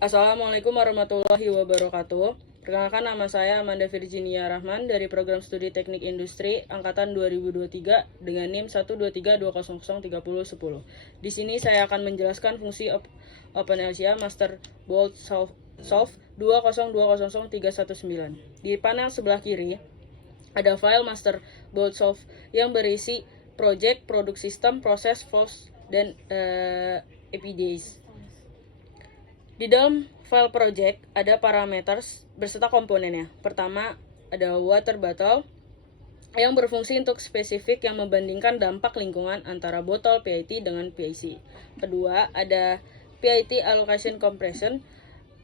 Assalamualaikum warahmatullahi wabarakatuh. Perkenalkan, nama saya Amanda Virginia Rahman dari Program Studi Teknik Industri Angkatan 2023 dengan NIM 12320003010. Di sini saya akan menjelaskan fungsi OpenLCA Master Bolt Solve 202000319. Di panel sebelah kiri ada file Master Bolt Solve yang berisi project, produk sistem, proses, flows, dan APIs. Di dalam file project ada parameters beserta komponennya. Pertama, ada water bottle yang berfungsi untuk spesifik yang membandingkan dampak lingkungan antara botol PIT dengan PIC. Kedua, ada PIT allocation compression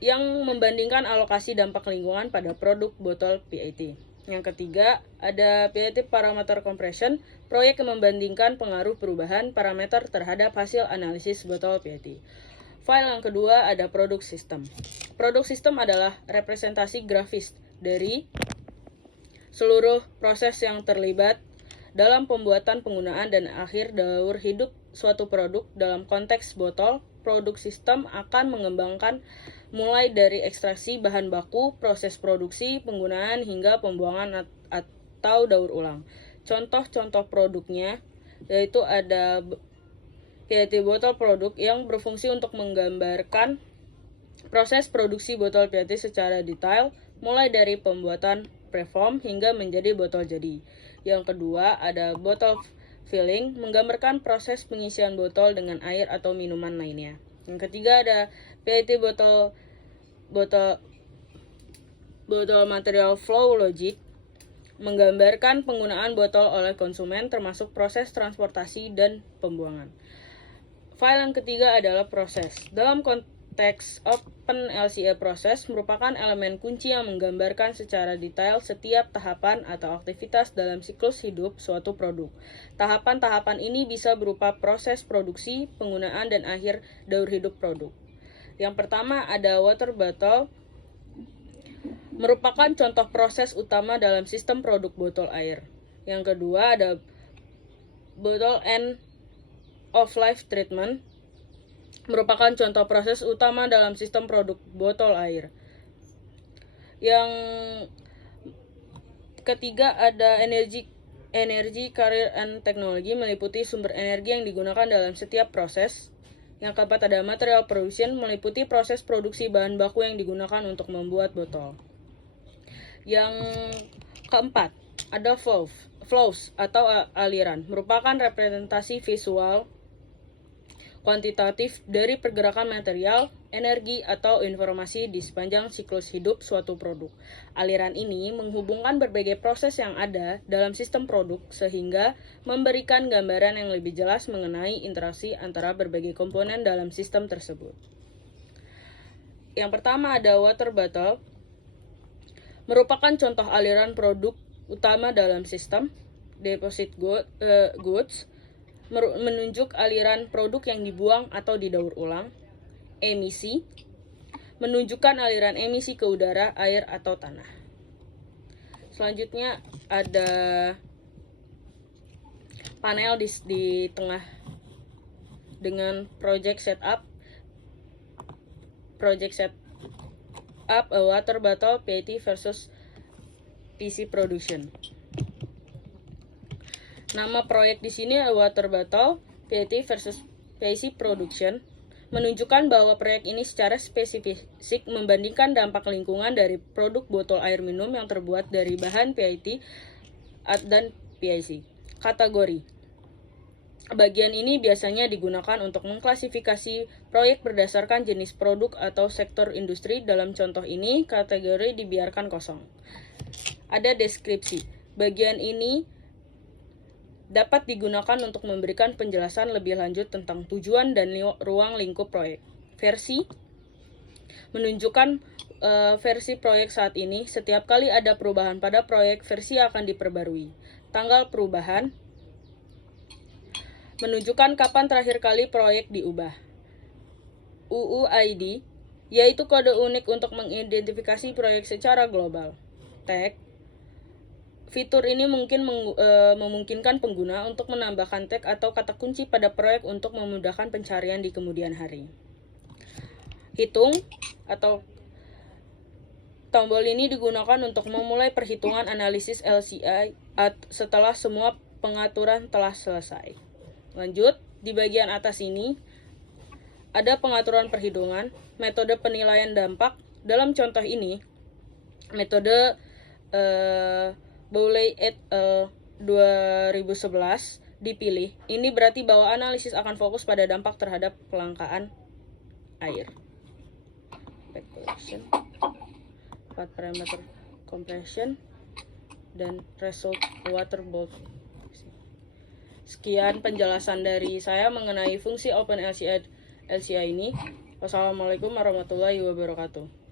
yang membandingkan alokasi dampak lingkungan pada produk botol PIT. Yang ketiga, ada PIT parameter compression, proyek yang membandingkan pengaruh perubahan parameter terhadap hasil analisis botol PIT. File yang kedua ada produk sistem. Produk sistem adalah representasi grafis dari seluruh proses yang terlibat dalam pembuatan, penggunaan, dan akhir daur hidup suatu produk. Dalam konteks botol, produk sistem akan mengembangkan mulai dari ekstraksi bahan baku, proses produksi, penggunaan, hingga pembuangan atau daur ulang. Contoh-contoh produknya yaitu ada PIT botol produk yang berfungsi untuk menggambarkan proses produksi botol PIT secara detail, mulai dari pembuatan preform hingga menjadi botol jadi. Yang kedua ada botol filling, menggambarkan proses pengisian botol dengan air atau minuman lainnya. Yang ketiga ada PIT botol material flow logic, menggambarkan penggunaan botol oleh konsumen termasuk proses transportasi dan pembuangan. File yang ketiga adalah proses. Dalam konteks OpenLCA proses merupakan elemen kunci yang menggambarkan secara detail setiap tahapan atau aktivitas dalam siklus hidup suatu produk. Tahapan-tahapan ini bisa berupa proses produksi, penggunaan, dan akhir daur hidup produk. Yang pertama ada water bottle, merupakan contoh proses utama dalam sistem produk botol air. Yang kedua ada bottle end of life treatment, merupakan contoh proses utama dalam sistem produk botol air. Yang ketiga ada energy career and technology, meliputi sumber energi yang digunakan dalam setiap proses. Yang keempat ada material production, meliputi proses produksi bahan baku yang digunakan untuk membuat botol. Yang keempat ada flows atau aliran, merupakan representasi visual kuantitatif dari pergerakan material, energi, atau informasi di sepanjang siklus hidup suatu produk. Aliran ini menghubungkan berbagai proses yang ada dalam sistem produk sehingga memberikan gambaran yang lebih jelas mengenai interaksi antara berbagai komponen dalam sistem tersebut. Yang pertama ada water bottle, merupakan contoh aliran produk utama dalam sistem. Deposit goods, menunjuk aliran produk yang dibuang atau didaur ulang. Emisi, menunjukkan aliran emisi ke udara, air, atau tanah. Selanjutnya ada panel di tengah dengan project setup a water bottle PIT versus PC production. Nama proyek di sini water bottle PIT versus PC production, menunjukkan bahwa proyek ini secara spesifik membandingkan dampak lingkungan dari produk botol air minum yang terbuat dari bahan PIT dan PIC. Kategori bagian ini biasanya digunakan untuk mengklasifikasi proyek berdasarkan jenis produk atau sektor industri. Dalam contoh ini, kategori dibiarkan kosong. Ada deskripsi. Bagian ini dapat digunakan untuk memberikan penjelasan lebih lanjut tentang tujuan dan ruang lingkup proyek. Versi menunjukkan versi proyek saat ini. Setiap kali ada perubahan pada proyek, versi akan diperbarui. Tanggal perubahan menunjukkan kapan terakhir kali proyek diubah. UUID, yaitu kode unik untuk mengidentifikasi proyek secara global. Tag, fitur ini memungkinkan pengguna untuk menambahkan tag atau kata kunci pada proyek untuk memudahkan pencarian di kemudian hari. Hitung, atau tombol ini digunakan untuk memulai perhitungan analisis LCI setelah semua pengaturan telah selesai. Lanjut, di bagian atas ini ada pengaturan perhitungan, metode penilaian dampak. Dalam contoh ini, metode Bowley et al. 2011 dipilih. Ini berarti bahwa analisis akan fokus pada dampak terhadap kelangkaan air. Collection, 4 parameter compression, dan result water bulk. Sekian penjelasan dari saya mengenai fungsi OpenLCI ini. Wassalamualaikum warahmatullahi wabarakatuh.